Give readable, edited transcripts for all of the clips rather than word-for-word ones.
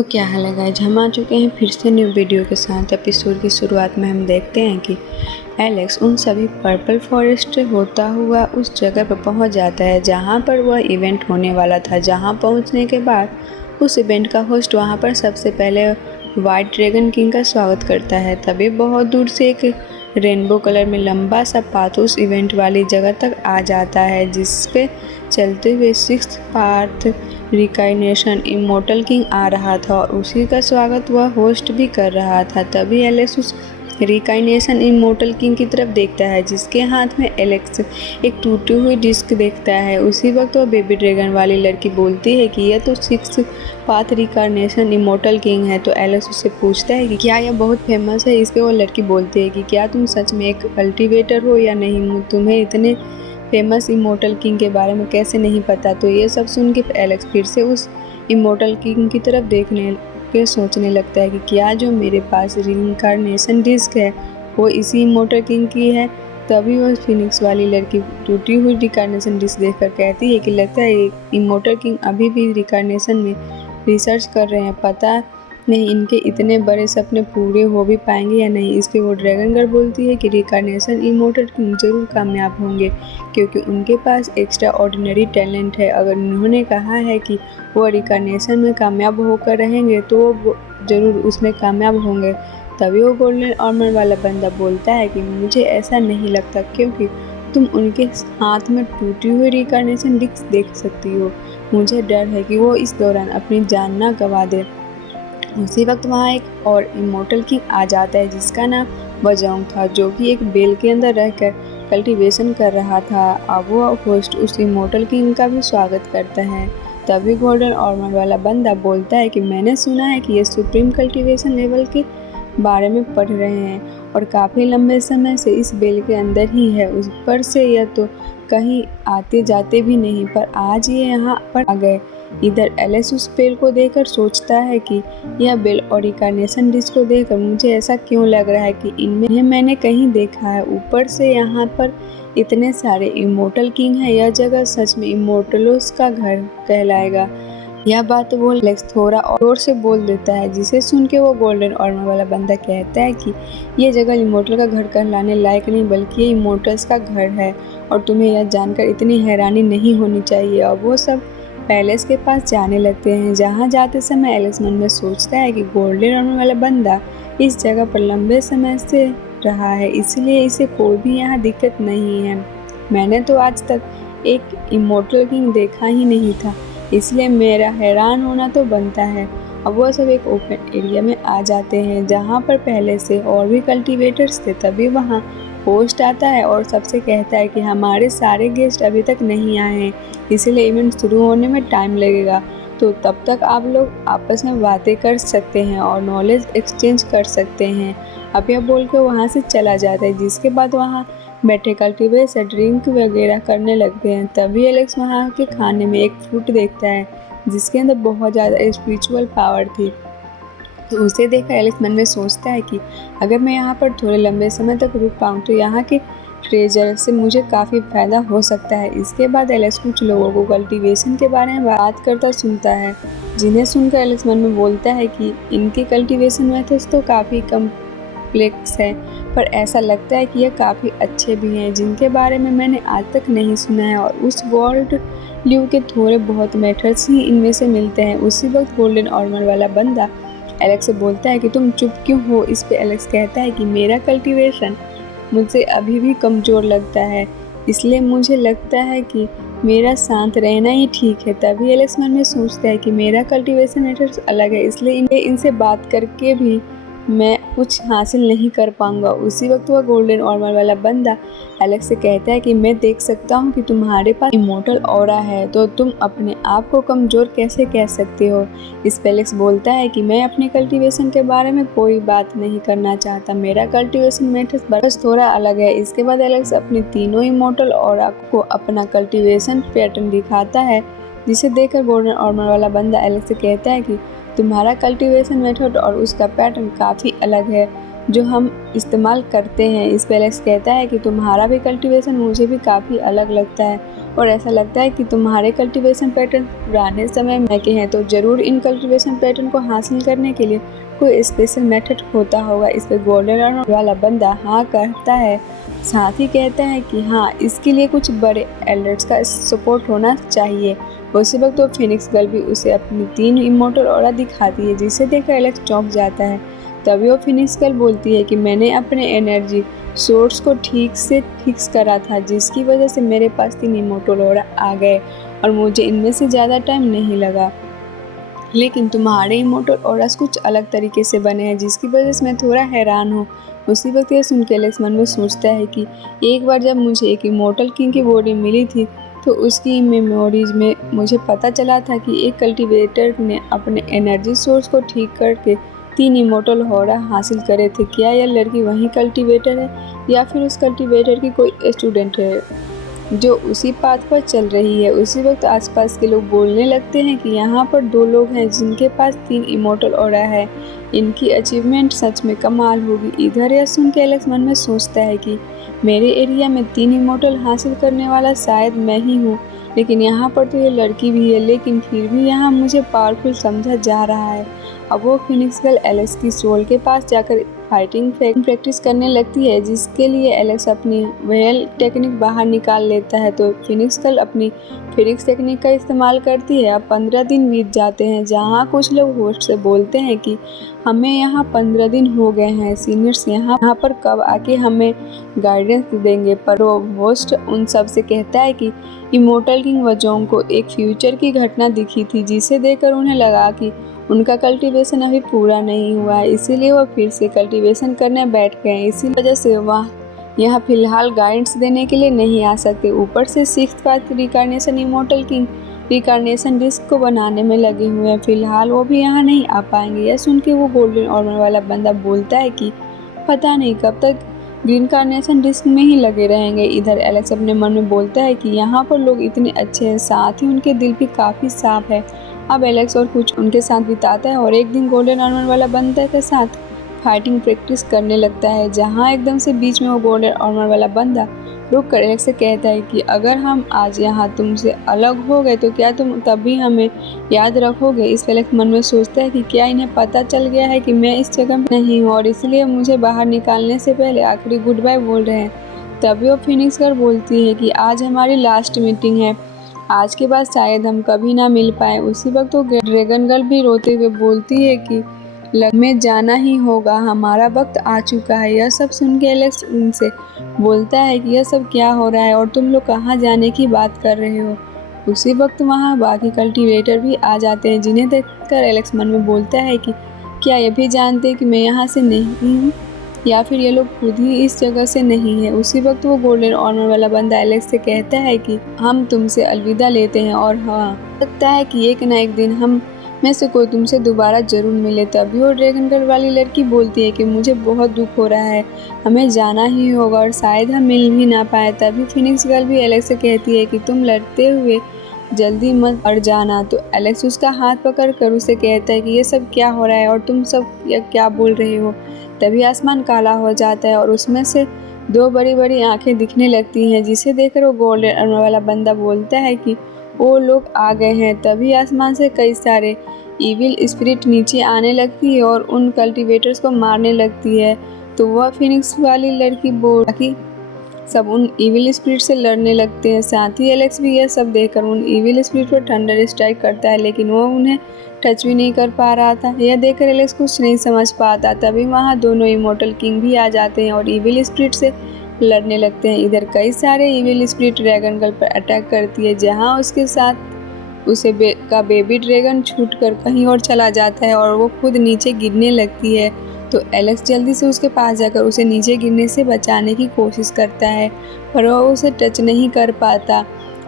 तो क्या हाल है गाइज, हम आ चुके हैं फिर से न्यू वीडियो के साथ। एपिसोड की शुरुआत में हम देखते हैं कि एलेक्स उन सभी पर्पल फॉरेस्ट से होता हुआ उस जगह पर पहुंच जाता है जहां पर वह इवेंट होने वाला था। जहां पहुंचने के बाद उस इवेंट का होस्ट वहां पर सबसे पहले वाइट ड्रैगन किंग का स्वागत करता है। तभी बहुत दूर से एक रेनबो कलर में लंबा सा पाथ उस इवेंट वाली जगह तक आ जाता है, जिस पे चलते हुए सिक्स्थ पाथ रिकाइनेशन इमोर्टल किंग आ रहा था और उसी का स्वागत वह होस्ट भी कर रहा था। तभी एलेक्स उस रिकाइनेशन इमोर्टल किंग की तरफ देखता है, जिसके हाथ में एलेक्स एक टूटी हुई डिस्क देखता है। उसी वक्त वह बेबी ड्रैगन वाली लड़की बोलती है कि यह तो सिक्स्थ पाथ रिकाइनेशन इमोर्टल किंग है। तो एलेक्स उससे पूछता है कि क्या यह बहुत फेमस है। इस पे वो लड़की बोलती है कि क्या तुम सच में एक कल्टिवेटर हो या नहीं, तुम्हें इतने फेमस इमोर्टल किंग के बारे में कैसे नहीं पता। तो ये सब सुन के एलेक्स फिर से उस इमोर्टल किंग की तरफ देखने के सोचने लगता है कि क्या जो मेरे पास रिइंकार्नेशन डिस्क है वो इसी इमोर्टल किंग की है। तभी वह फिनिक्स वाली लड़की टूटी हुई रिकार्नेशन डिस्क देखकर कहती है कि लगता है इमोर्टल किंग अभी भी रिकार्नेशन में रिसर्च कर रहे हैं, पता नहीं इनके इतने बड़े सपने पूरे हो भी पाएंगे या नहीं। इस पे वो ड्रैगन गर्ल बोलती है कि रिकार्नेशन इमोर्टल किंग जरूर कामयाब होंगे, क्योंकि उनके पास एक्स्ट्रा ऑर्डिनरी टैलेंट है। अगर उन्होंने कहा है कि वो रिकार्नेशन में कामयाब होकर रहेंगे तो वो जरूर उसमें कामयाब होंगे। तभी वो गोल्डन आर्मर वाला बंदा बोलता है कि मुझे ऐसा नहीं लगता, क्योंकि तुम उनके हाथ में टूटी हुई रिकार्नेशन डिस्क देख सकती हो। मुझे डर है कि वो इस दौरान अपनी जान ना गंवा दे। उसी वक्त वहाँ एक और इमोर्टल किंग आ जाता है जिसका नाम वजोंग था, जो कि एक बेल के अंदर रहकर कल्टीवेशन कर रहा था। अब वो होस्ट उस इमोर्टल किंग का भी स्वागत करता है। तभी गोल्डन आर्मर वाला बंदा बोलता है कि मैंने सुना है कि ये सुप्रीम कल्टीवेशन लेवल के बारे में पढ़ रहे हैं और काफ़ी लंबे समय से इस बेल के अंदर ही है। उस पर से यह तो कहीं आते जाते भी नहीं, पर आज ये यहाँ पर आ गए। इधर एलेक्स उस बेल को देखकर सोचता है कि यह बेल और रिकार्नेशन डिस्क को देखकर मुझे ऐसा क्यों लग रहा है कि इनमें मैंने कहीं देखा है। ऊपर से यहाँ पर इतने सारे इमोर्टल किंग हैं, यह जगह सच में इमोर्टलोस का घर कहलाएगा। यह बात वो एलेक्स थोड़ा और जोर से बोल देता है, जिसे सुन के वो गोल्डन आर्मर वाला बंदा कहता है कि यह जगह इमोर्टल का घर कहलाने लायक नहीं, बल्कि ये इमोर्टल्स का घर है और तुम्हें यह जानकर इतनी हैरानी नहीं होनी चाहिए। और वो सब पैलेस के पास जाने लगते हैं। जहाँ जाते समय एलेक्स मन में सोचता है कि गोल्डन आर्मर वाला बंदा इस जगह पर लंबे समय से रहा है, इसलिए इसे कोई भी यहाँ दिक्कत नहीं है। मैंने तो आज तक एक इमोर्टल किंग देखा ही नहीं था, इसलिए मेरा हैरान होना तो बनता है। अब वह सब एक ओपन एरिया में आ जाते हैं जहाँ पर पहले से और भी कल्टीवेटर्स थे। तभी वहाँ होस्ट आता है और सबसे कहता है कि हमारे सारे गेस्ट अभी तक नहीं आए हैं, इसलिए इवेंट शुरू होने में टाइम लगेगा। तो तब तक आप लोग आपस में बातें कर सकते हैं और नॉलेज एक्सचेंज कर सकते हैं। अब यह बोल के वहाँ से चला जाता है, जिसके बाद वहाँ बैठे कल्टीवेटर ड्रिंक वगैरह करने लगते हैं। तभी एलेक्स वहाँ के खाने में एक फ्रूट देखता है जिसके अंदर बहुत ज़्यादा स्पिरिचुअल पावर थी। तो उसे देखकर एलेक्स मन में सोचता है कि अगर मैं यहाँ पर थोड़े लंबे समय तक रुक पाऊँ तो यहाँ के ट्रेजर से मुझे काफ़ी फ़ायदा हो सकता है। इसके बाद एलेक्स कुछ लोगों को कल्टीवेशन के बारे में बात करता सुनता है, जिन्हें सुनकर एलेक्स मन में बोलता है कि इनके कल्टीवेशन मेथड्स तो काफ़ी कॉम्प्लेक्स है, पर ऐसा लगता है कि यह काफ़ी अच्छे भी हैं, जिनके बारे में मैंने आज तक नहीं सुना है और उस वर्ल्ड ल्यू के थोड़े बहुत मेथड्स ही इनमें से मिलते हैं। उसी वक्त गोल्डन आर्मर वाला बंदा एलेक्स से बोलता है कि तुम चुप क्यों हो। इस पे एलेक्स कहता है कि मेरा कल्टीवेशन मुझसे अभी भी कमज़ोर लगता है, इसलिए मुझे लगता है कि मेरा शांत रहना ही ठीक है। तभी एलेक्स मन में सोचता है कि मेरा कल्टीवेशन मेथड्स अलग है, इसलिए इनसे बात करके भी मैं कुछ हासिल नहीं कर पाऊंगा। उसी वक्त वह गोल्डन आर्मर वाला बंदा एलेक्स से कहता है कि मैं देख सकता हूँ कि तुम्हारे पास इमोर्टल ऑरा है, तो तुम अपने आप को कमज़ोर कैसे कह सकते हो। इस पे एलेक्स बोलता है कि मैं अपने कल्टीवेशन के बारे में कोई बात नहीं करना चाहता, मेरा कल्टीवेशन मेथड बस थोड़ा अलग है। इसके बाद एलेक्स अपने तीनों इमोर्टल ऑरा को अपना कल्टीवेशन पैटर्न दिखाता है, जिसे देखकर गोल्डन आर्मर वाला बंदा एलेक्स से कहता है कि तुम्हारा कल्टीवेशन मेथड और उसका पैटर्न काफ़ी अलग है। जो हम इस्तेमाल करते हैं। इस पे एलेक्स कहता है कि तुम्हारा भी कल्टीवेशन मुझे भी काफ़ी अलग लगता है और ऐसा लगता है कि तुम्हारे कल्टीवेशन पैटर्न पुराने समय में के हैं, तो ज़रूर इन कल्टीवेशन पैटर्न को हासिल करने के लिए कोई स्पेशल मेथड होता होगा। इस पे गोल्डन आर्मर वाला बंदा हाँ कहता है, साथ ही कहता है कि हाँ, इसके लिए कुछ बड़े एल्डर्स का सपोर्ट होना चाहिए। उसी वक्त तो फिनिक्स गर्ल भी उसे अपनी 3 इमोर्टल ऑरा दिखाती है, जिसे देखकर एलेक्स चौंक जाता है। तभी वो फिनिक्स गर्ल बोलती है कि मैंने अपने एनर्जी सोर्स को ठीक से फिक्स करा था, जिसकी वजह से मेरे पास 3 इमोर्टल ऑरा आ गए और मुझे इनमें से ज़्यादा टाइम नहीं लगा। लेकिन तुम्हारे इमोर्टल ऑरास कुछ अलग तरीके से बने हैं, जिसकी वजह से मैं थोड़ा हैरान हूँ। उसी वक्त यह सुन के एलेक्स मन में सोचता है कि एक बार जब मुझे एक इमोर्टल किंग की बॉडी मिली थी, तो उसकी मेमोरीज में मुझे पता चला था कि एक कल्टीवेटर ने अपने एनर्जी सोर्स को ठीक करके 3 इमोर्टल ऑरा हासिल करे थे। क्या यह लड़की वही कल्टीवेटर है या फिर उस कल्टीवेटर की कोई स्टूडेंट है जो उसी पाथ पर चल रही है? उसी वक्त आसपास के लोग बोलने लगते हैं कि यहाँ पर 2 लोग हैं जिनके पास 3 इमोर्टल ऑरा है। इनकी अचीवमेंट सच में कमाल होगी। इधर यह सुन के एलेक्स मन में सोचता है कि मेरे एरिया में 3 इमोर्टल हासिल करने वाला शायद मैं ही हूँ, लेकिन यहाँ पर तो ये लड़की भी है, लेकिन फिर भी यहाँ मुझे पावरफुल समझा जा रहा है। अब वो फिनिक्स गर्ल एलेक्स की सोल के पास जाकर फाइटिंग प्रैक्टिस करने लगती है, जिसके लिए एलेक्स अपनी वेल टेक्निक बाहर निकाल लेता है। तो फिनिक्स गर्ल अपनी फिनिक्स टेक्निक का इस्तेमाल करती है। अब 15 दिन बीत जाते हैं, जहाँ कुछ लोग होस्ट से बोलते हैं कि हमें यहाँ 15 दिन हो गए हैं, सीनियर्स यहाँ पर कब आके हमें गाइडेंस देंगे। पर वो होस्ट उन सब से कहता है कि इमोर्टल किंग वजोंग को एक फ्यूचर की घटना दिखी थी, जिसे देखकर उन्हें लगा कि उनका कल्टीवेशन अभी पूरा नहीं हुआ है, इसीलिए वो फिर से कल्टीवेशन करने बैठ गए। इसी वजह से वह यहाँ फिलहाल गाइडेंस देने के लिए नहीं आ सकते। ऊपर से 6th path reincarnation immortal king reincarnation disc को बनाने में लगे हुए हैं, फिलहाल वो भी यहाँ नहीं आ पाएंगे। यह सुन के वो गोल्डन आर्मर वाला बंदा बोलता है कि पता नहीं कब तक ग्रीन कार्नेशन डिस्क में ही लगे रहेंगे। इधर एलेक्स अपने मन में बोलता है कि यहाँ पर लोग इतने अच्छे हैं, साथ ही उनके दिल भी काफ़ी साफ है। अब एलेक्स और कुछ उनके साथ बिताता है और एक दिन गोल्डन आर्मर वाला बंदा के साथ फाइटिंग प्रैक्टिस करने लगता है, जहाँ एकदम से बीच में वो गोल्डन आर्मर वाला बंदा रुक कर एलेक्स से कहता है कि अगर हम आज यहाँ तुमसे अलग हो गए तो क्या तुम तब भी हमें याद रखोगे? इस एलेक्स मन में सोचता है कि क्या इन्हें पता चल गया है कि मैं इस जगह में नहीं हूँ और इसलिए मुझे बाहर निकालने से पहले आखिरी गुड बाय बोल रहे हैं। तभी वो फिनिक्स गर्ल बोलती है कि आज हमारी लास्ट मीटिंग है, आज के बाद शायद हम कभी ना मिल पाए। उसी वक्त वो ड्रैगन गर्ल भी रोते हुए बोलती है कि में जाना ही होगा, हमारा वक्त आ चुका है। यह सब सुन के एलेक्स उनसे बोलता है कि यह सब क्या हो रहा है और तुम लोग कहाँ जाने की बात कर रहे हो। उसी वक्त वहाँ बाकी कल्टीवेटर भी आ जाते हैं, जिन्हें देखकर एलेक्स मन में बोलता है कि क्या ये भी जानते हैं कि मैं यहाँ से नहीं हूँ या फिर ये लोग खुद ही इस जगह से नहीं है। उसी वक्त वो गोल्डन आर्मर वाला बंदा एलेक्स से कहता है कि हम तुमसे अलविदा लेते हैं और हाँ, लगता है कि एक ना एक दिन हम में से कोई तुमसे दोबारा जरूर मिले। तभी वो ड्रैगन गर्ल वाली लड़की बोलती है कि मुझे बहुत दुख हो रहा है, हमें जाना ही होगा और शायद हम मिल भी ना पाए। तभी फिनिक्स गर्ल भी एलेक्स से कहती है कि तुम लड़ते हुए जल्दी मत मर जाना। तो एलेक्स उसका हाथ पकड़ कर उसे कहता है कि ये सब क्या हो रहा है और तुम सब क्या बोल रहे हो। तभी आसमान काला हो जाता है और उसमें से 2 बड़ी बड़ी आंखें दिखने लगती हैं, जिसे देखकर वो गोल्डन आर्मर वाला बंदा बोलता है कि वो लोग आ गए हैं। तभी आसमान से कई सारे इविल स्पिरिट नीचे आने लगती है और उन कल्टीवेटर्स को मारने लगती है। तो वह फिनिक्स वाली लड़की बाकी सब उन इविल स्पिरिट से लड़ने लगते हैं। साथ ही एलेक्स भी यह सब देखकर उन इविल स्पिरिट पर थंडर स्ट्राइक करता है, लेकिन वो उन्हें टच भी नहीं कर पा रहा था। यह देखकर एलेक्स कुछ नहीं समझ पाता। तभी वहाँ दोनों इमोर्टल किंग भी आ जाते हैं और इविल स्पिरिट से लड़ने लगते हैं। इधर कई सारे इविल स्पिरिट ड्रैगन गर्ल पर अटैक करती है, जहाँ उसके साथ उसे का बेबी ड्रैगन छूटकर कहीं और चला जाता है और वो खुद नीचे गिरने लगती है। तो एलेक्स जल्दी से उसके पास जाकर उसे नीचे गिरने से बचाने की कोशिश करता है, पर वो उसे टच नहीं कर पाता।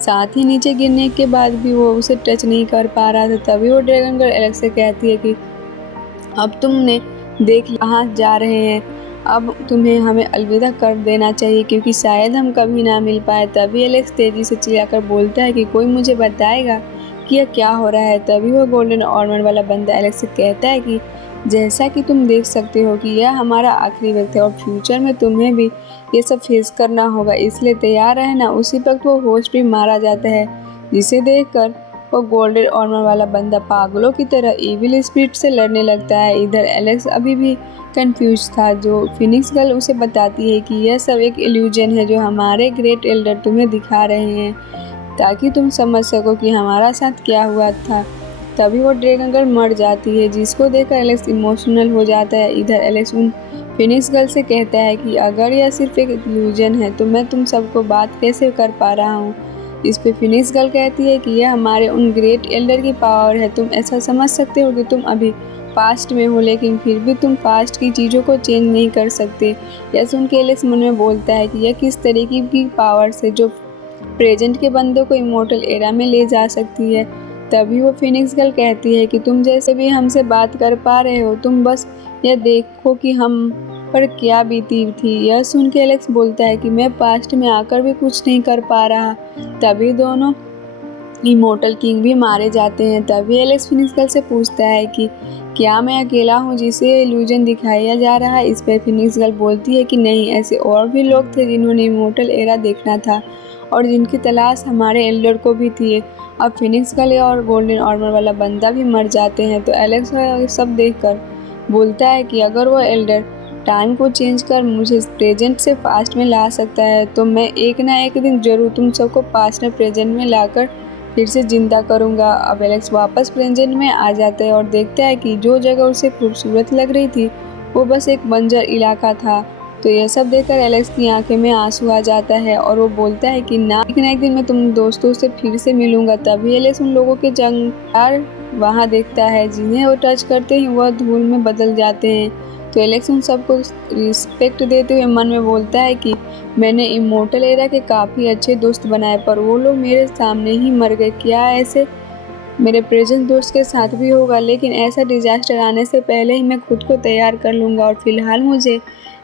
साथ ही नीचे गिरने के बाद भी वो उसे टच नहीं कर पा रहा था। तभी वो ड्रैगन गर्ल एलेक्स से कहती है कि अब तुमने देख कहाँ जा रहे हैं, अब तुम्हें हमें अलविदा कर देना चाहिए क्योंकि शायद हम कभी ना मिल पाए। तभी एलेक्स तेजी से चिल्लाकर बोलता है कि कोई मुझे बताएगा कि यह क्या हो रहा है। तभी वो गोल्डन आर्मर वाला बंदा एलेक्स से कहता है कि जैसा कि तुम देख सकते हो कि यह हमारा आखिरी वक्त है और फ्यूचर में तुम्हें भी ये सब फेस करना होगा, इसलिए तैयार रहना। उसी वक्त वो होस्ट भी मारा जाता है, जिसे देखकर वो गोल्डन आर्मर वाला बंदा पागलों की तरह इविल स्पिरिट से लड़ने लगता है। इधर एलेक्स अभी भी कंफ्यूज था, जो फिनिक्स गर्ल उसे बताती है कि यह सब एक इल्यूजन है जो हमारे ग्रेट एल्डर तुम्हें दिखा रहे हैं, ताकि तुम समझ सको कि हमारा साथ क्या हुआ था। तभी वो ड्रैगन गर्ल मर जाती है, जिसको देखकर एलेक्स इमोशनल हो जाता है। इधर एलेक्स उन फिनिक्स गर्ल से कहता है कि अगर यह सिर्फ एक इल्यूजन है तो मैं तुम सबको बात कैसे कर पा रहा हूँ। इस पे फिनिक्स गर्ल कहती है कि यह हमारे उन ग्रेट एल्डर की पावर है। तुम ऐसा समझ सकते हो कि तुम अभी पास्ट में हो, लेकिन फिर भी तुम पास्ट की चीज़ों को चेंज नहीं कर सकते। यह सुन के एलेक्स मन में बोलता है कि यह किस तरीके की पावर से जो प्रेजेंट के बंदों को इमोर्टल एरा में ले जा सकती है। तभी वो फिनिक्स गर्ल कहती है कि तुम जैसे भी हमसे बात कर पा रहे हो, तुम बस यह देखो कि हम पर क्या बीती थी। यह सुन के एलेक्स बोलता है कि मैं पास्ट में आकर भी कुछ नहीं कर पा रहा। तभी दोनों इमोर्टल किंग भी मारे जाते हैं। तभी एलेक्स फिनिक्स गर्ल से पूछता है कि क्या मैं अकेला हूँ जिसे इल्यूजन दिखाया जा रहा है। इस पर फिनिक्स गर्ल बोलती है कि नहीं, ऐसे और भी लोग थे जिन्होंने इमोर्टल एरा देखना था और जिनकी तलाश हमारे एल्डर को भी थी। अब फिनिक्स गर्ल और गोल्डन आर्मर वाला बंदा भी मर जाते हैं। तो एलेक्स सब देखकर बोलता है कि अगर वो एल्डर टाइम को चेंज कर मुझे प्रेजेंट से पास्ट में ला सकता है, तो मैं एक ना एक दिन जरूर तुम सबको पास्ट में प्रेजेंट में लाकर फिर से जिंदा करूँगा। अब एलेक्स वापस प्रेजेंट में आ जाता है और देखता है कि जो जगह उसे खूबसूरत लग रही थी वो बस एक बंजर इलाका था। तो यह सब देखकर एलेक्स की आंखें में आंसू आ जाता है और वो बोलता है कि ना एक दिन मैं तुम दोस्तों से फिर से मिलूंगा। तभी एलेक्स उन लोगों के जंगलार वहाँ देखता है, जिन्हें वो टच करते ही वह धूल में बदल जाते हैं। तो एलेक्स उन सबको रिस्पेक्ट देते हुए मन में बोलता है कि मैंने इमोर्टल एरा के काफ़ी अच्छे दोस्त बनाए, पर वो लोग मेरे सामने ही मर गए। क्या ऐसे मेरे प्रेजेंट दोस्त के साथ भी होगा? लेकिन ऐसा डिजास्टर आने से पहले ही मैं खुद को तैयार कर लूँगा। और फिलहाल मुझे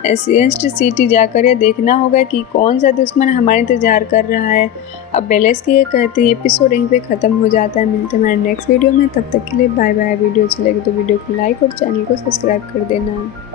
एशियस्ट सिटी जाकर यह देखना होगा कि कौन सा दुश्मन हमारा इंतजार कर रहा है। अब बेलेस के ये कहते हैं एपिसोड यहीं पे ख़त्म हो जाता है। मिलते हैं हमारे नेक्स्ट वीडियो में, तब तक के लिए बाय बाय। वीडियो अच्छी लगी तो वीडियो को लाइक और चैनल को सब्सक्राइब कर देना।